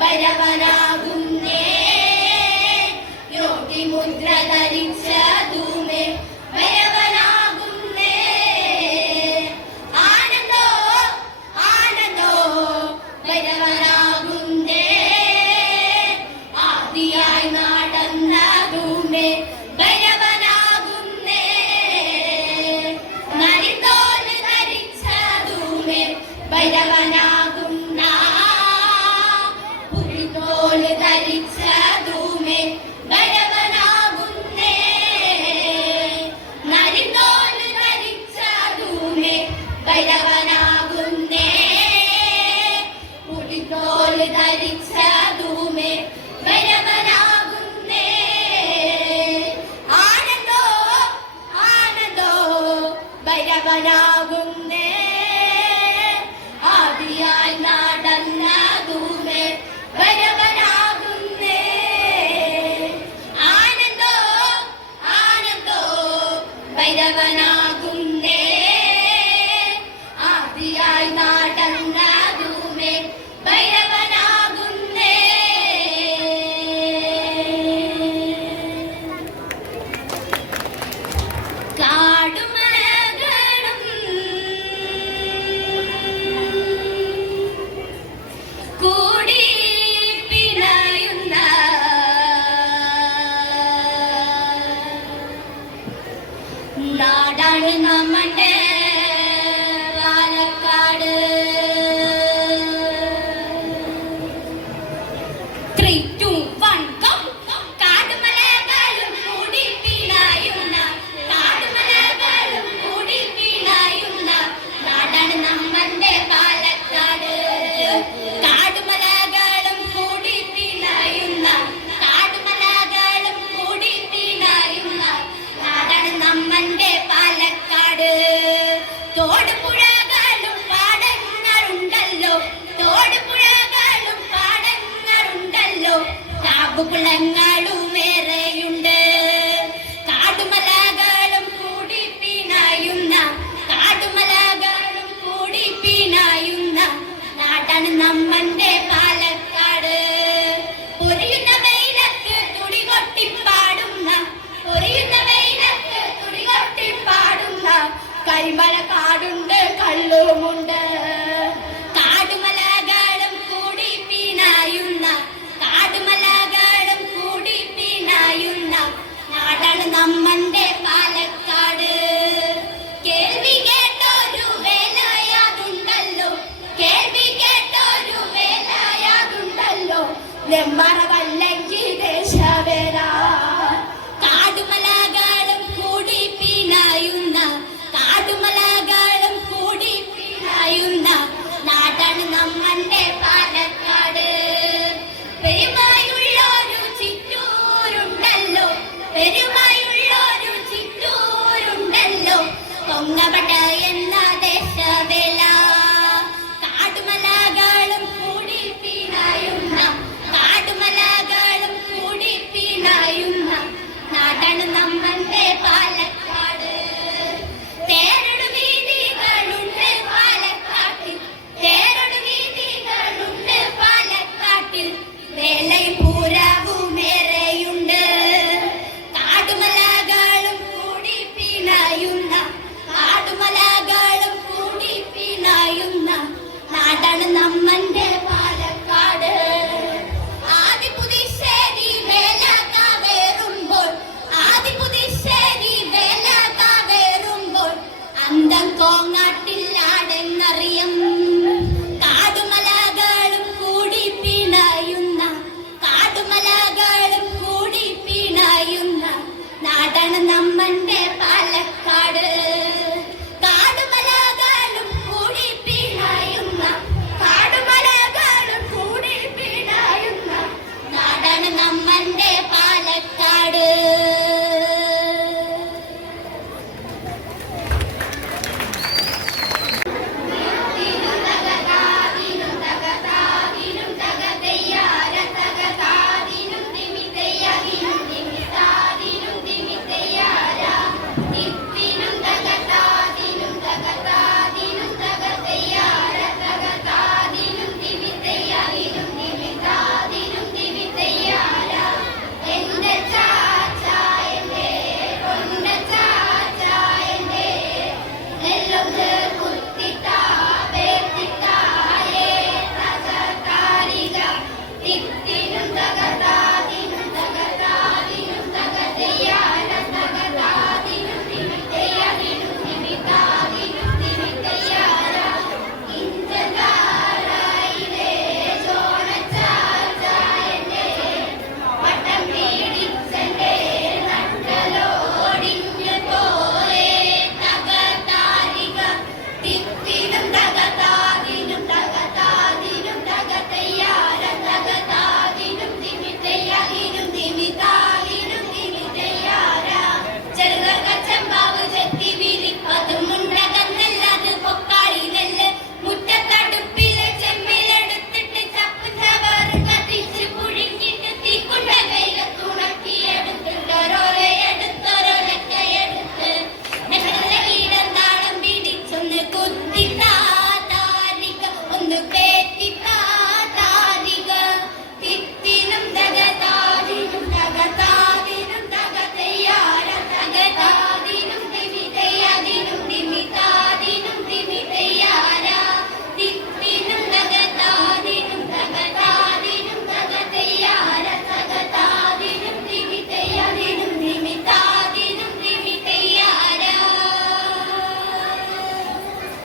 പരമനാകുന്നേ യോഗി മുദ്ര ധരിച്ചതുമേ പരമനാകുന്നേ ആനന്ദോ ആനന്ദോ പരമനാകുന്നേ ആദിയായി നടന്നതുമേ പരമനാകുന്നേ നരിതോൽ ധരിച്ചതുമേ പരമനാ ડાડણ નમને കാവുകുളങ്ങളും lembar apa പാലക്കാടാണ് നമ്മന്റെ പാലക്കാട്. ആദ്യ പുതുശ്ശേരി വേല കാവേറുമ്പോൾ ആദ്യ പുതുശ്ശേരി വേല കാവേറുമ്പോൾ അന്തം കോങ്ങാട്ട് it.